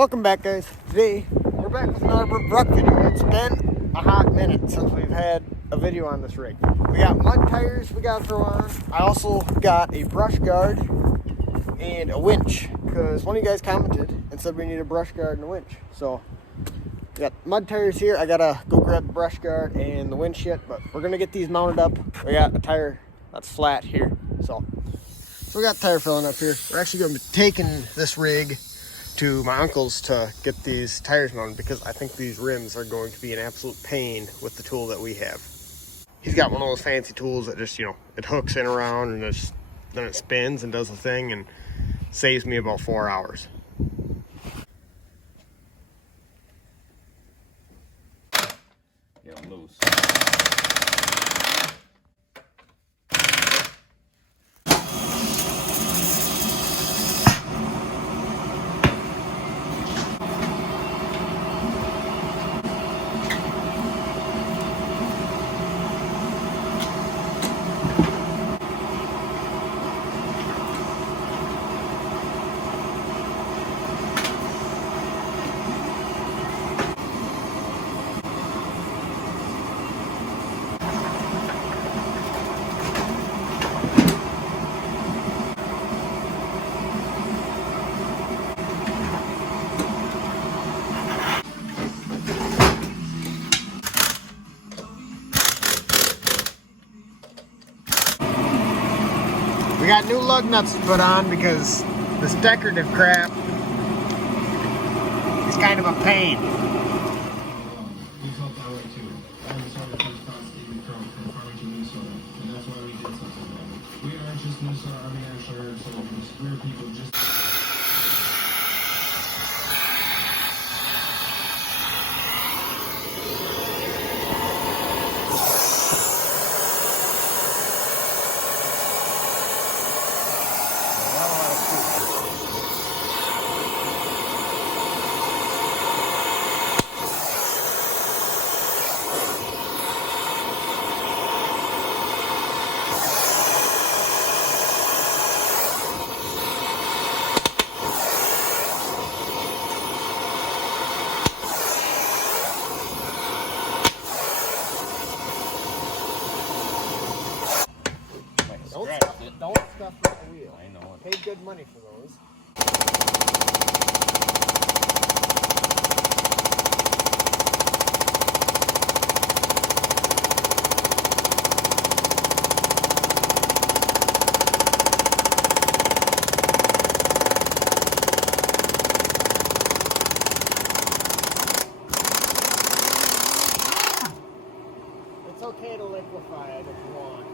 Welcome back, guys. Today we're back with another Brook video. It's been a hot minute since we've had a video on this rig. We got mud tires we got to throw on. I also got a brush guard and a winch because one of you guys commented and said we need a brush guard and a winch. So we got mud tires here. I gotta go grab the brush guard and the winch yet, but we're gonna get these mounted up. We got a tire that's flat here, so we got tire filling up here. We're actually gonna be taking this rig to my uncle's to get these tires mounted because I think these rims are going to be an absolute pain with the tool that we have. He's got one of those fancy tools that just, it hooks in around and then it spins and does the thing and saves me about 4 hours. Get them loose. We got new lug nuts to put on because this decorative crap is kind of a pain. We felt that way too. I was trying to teach Stephen from Farmington, Minnesota, and that's why we did something about it. We aren't just Minnesota Army National Guard soldiers. We're people just. Don't stuff the wheel. I know it. Paid good money for those. It's okay to liquefy it if you want.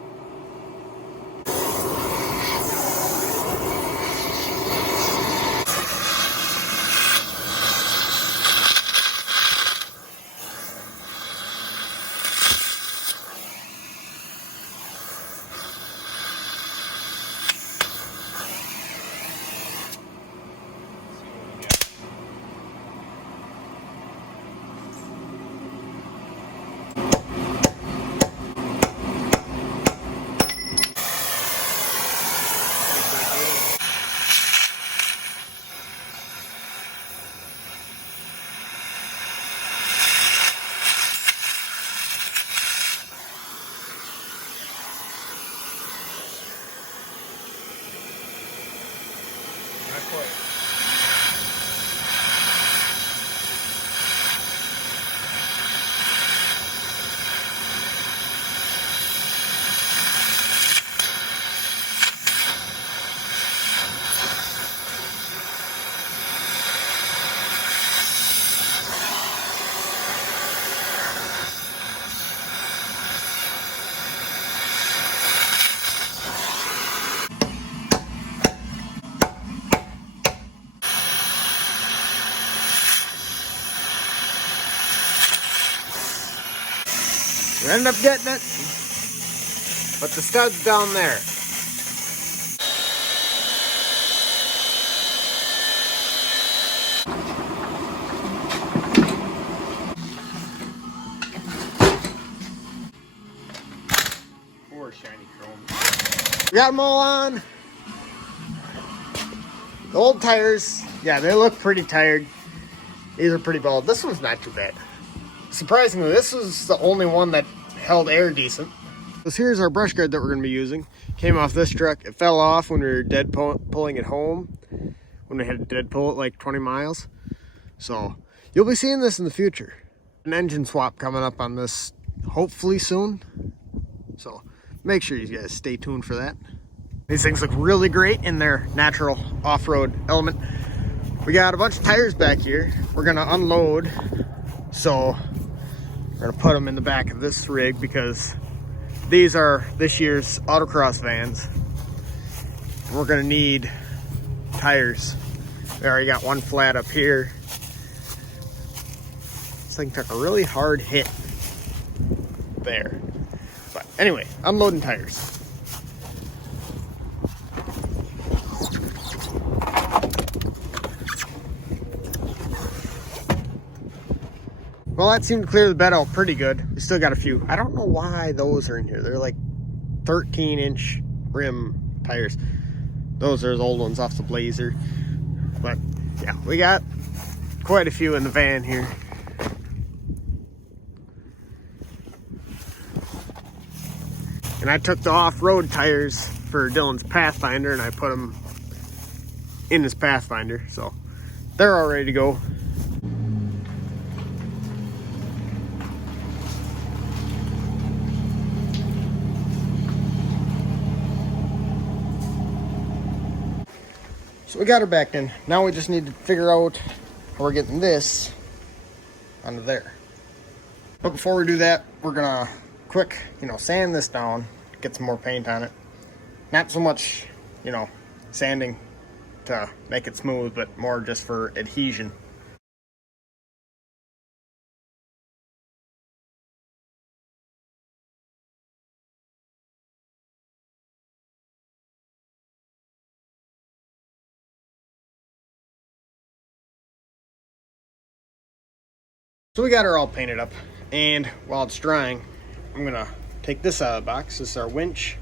We ended up getting it, but the stud's down there. Poor shiny chrome. We got them all on. The old tires, yeah, they look pretty tired. These are pretty bald. This one's not too bad. Surprisingly, this was the only one that held air decent. So here's our brush guard that we're going to be using. Came off this truck. It fell off when we were dead pulling it home. When we had to dead pull it like 20 miles. So you'll be seeing this in the future. An engine swap coming up on this hopefully soon. So make sure you guys stay tuned for that. These things look really great in their natural off-road element. We got a bunch of tires back here. We're going to unload. So we're going to put them in the back of this rig because these are this year's autocross vans. We're going to need tires. We already got one flat up here. This thing took a really hard hit there. But anyway, unloading tires. Well, that seemed to clear the bed out pretty good. We still got a few. I don't know why those are in here. They're like 13-inch rim tires. Those are the old ones off the Blazer. But yeah, we got quite a few in the van here. And I took the off-road tires for Dylan's Pathfinder and I put them in his Pathfinder. So they're all ready to go. So we got her back in. Now we just need to figure out how we're getting this onto there. But before we do that, we're gonna quick, sand this down, get some more paint on it. Not so much, sanding to make it smooth, but more just for adhesion. So we got her all painted up, and while it's drying, I'm gonna take this out of the box. This is our winch.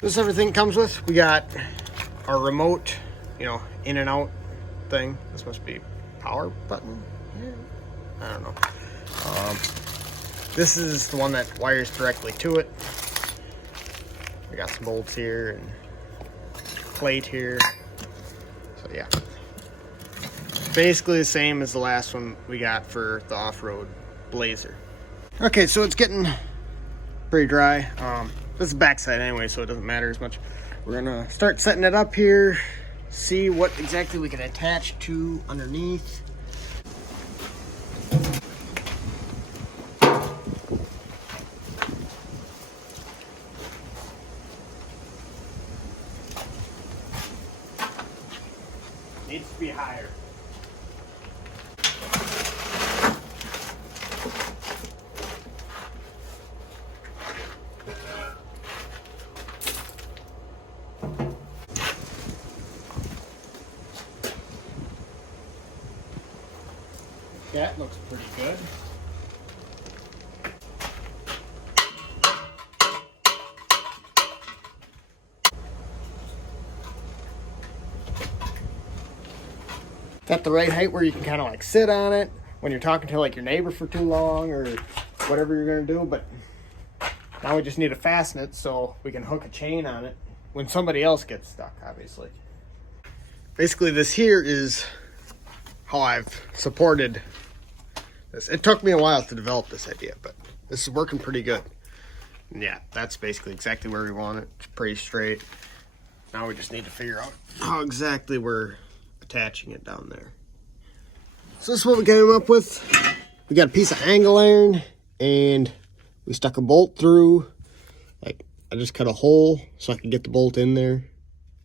This is everything it comes with. We got our remote, in and out thing. This must be power button. Yeah. I don't know. This is the one that wires directly to it. We got some bolts here and plate here. So yeah, basically the same as the last one we got for the off-road Blazer. Okay, so it's getting pretty dry. This is backside anyway, so it doesn't matter as much. We're gonna start setting it up here, see what exactly we can attach to underneath. Needs to be higher. That looks pretty good. Got the right height where you can kind of like sit on it when you're talking to like your neighbor for too long or whatever you're gonna do. But now we just need to fasten it so we can hook a chain on it when somebody else gets stuck, obviously. Basically, this here is how I've supported this. It took me a while to develop this idea, but this is working pretty good. And yeah, that's basically exactly where we want it. It's pretty straight. Now we just need to figure out how exactly we're attaching it down there. So this is what we came up with. We got a piece of angle iron and we stuck a bolt through. Like, I just cut a hole so I could get the bolt in there and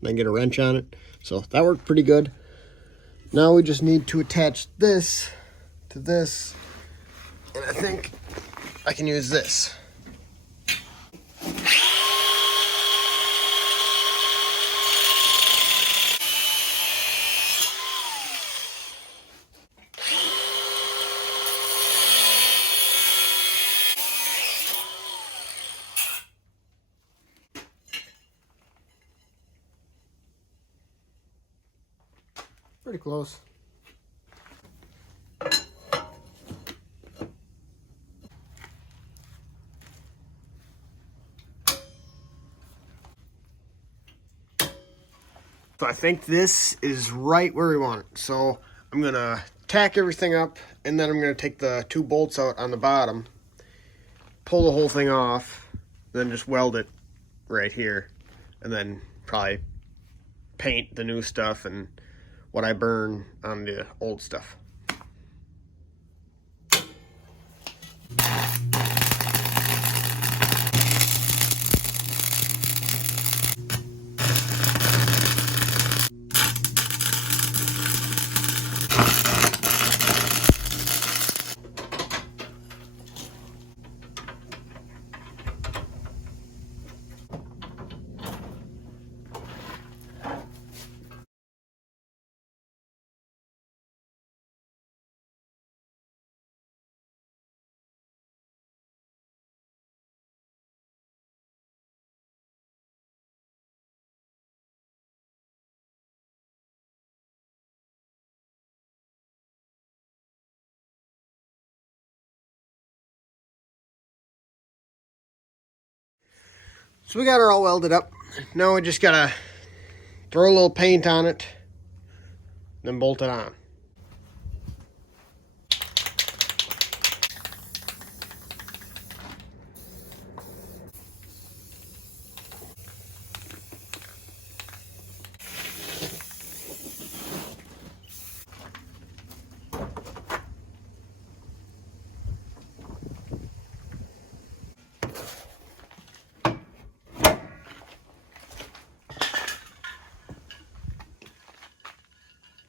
then get a wrench on it. So that worked pretty good. Now we just need to attach this to this, and I think I can use this. Pretty close. So I think this is right where we want it. So I'm gonna tack everything up, and then I'm gonna take the 2 bolts out on the bottom, pull the whole thing off, then just weld it right here, and then probably paint the new stuff and what I burn on the old stuff. So we got her all welded up. Now we just gotta throw a little paint on it, then bolt it on.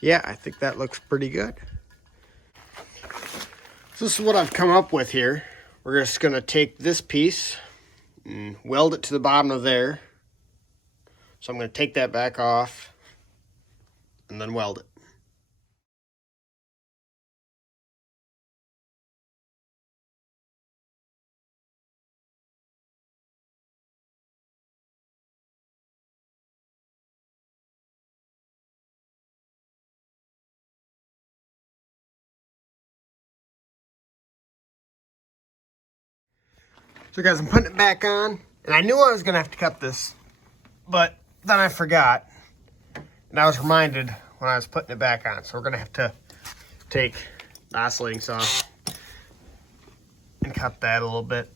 Yeah, I think that looks pretty good. So this is what I've come up with here. We're just gonna take this piece and weld it to the bottom of there. So I'm gonna take that back off and then weld it. So guys, I'm putting it back on, and I knew I was gonna have to cut this, but then I forgot, and I was reminded when I was putting it back on. So we're gonna have to take the oscillating saw and cut that a little bit.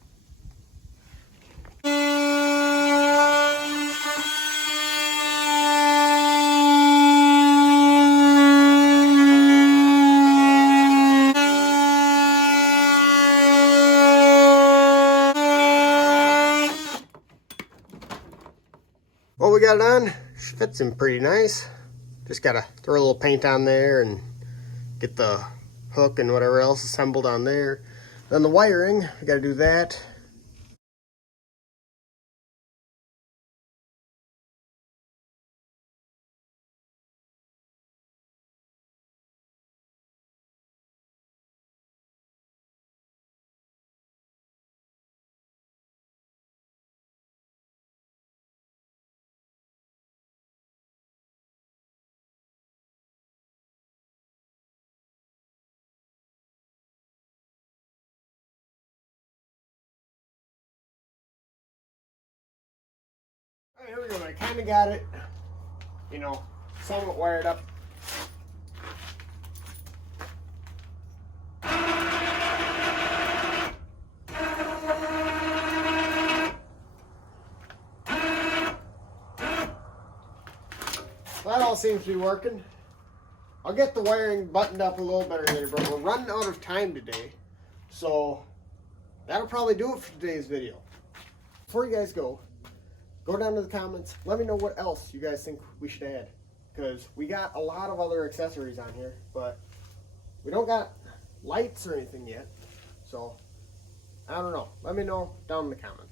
Well, we got it on. Fits in pretty nice. Just gotta throw a little paint on there and get the hook and whatever else assembled on there. Then the wiring, we gotta do that. Here we go. I kind of got it, you know, somewhat wired up. That all seems to be working. I'll get the wiring buttoned up a little better later, but we're running out of time today. So that'll probably do it for today's video. Before you guys go down to the comments. Let me know what else you guys think we should add. Because we got a lot of other accessories on here, but we don't got lights or anything yet. So, I don't know. Let me know down in the comments.